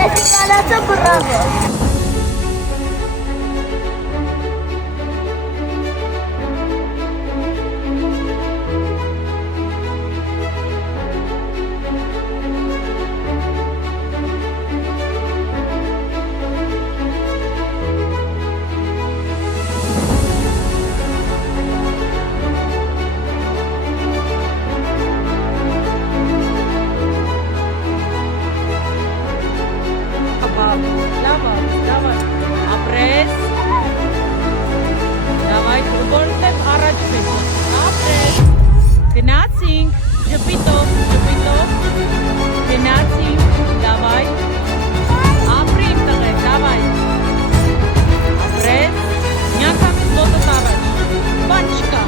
Escalata bravo. Давай, ապրես, давай, որտեղ առաջ վեցի, ապրես, գնացինք, ժպիտով, գնացինք, давай, ապրի իմ տղեր, давай, ապրես, միանգամից ոտդ առաջ, բան չկա,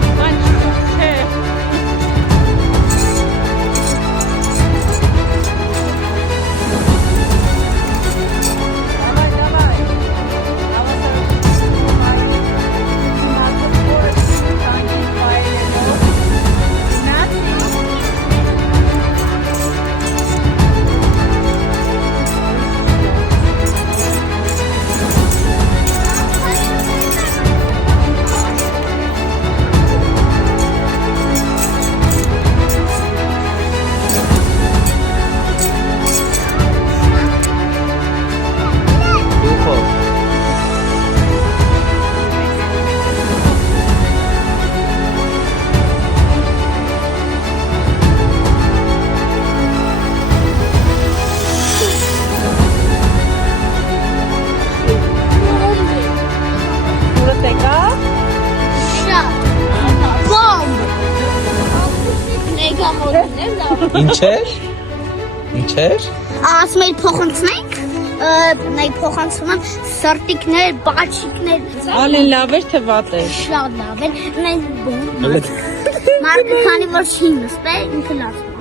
չէ, Ինչեր? Ասում էի փոխանցնենք, նայ փոխանցում եմ սրտիկներ, բաչիկներ։ Ալեն լավ էր թե վատ էր։ Շատ լավ էր, նայ բոմ։ Մարդը քանի որ չի նստել, ինքը լավ։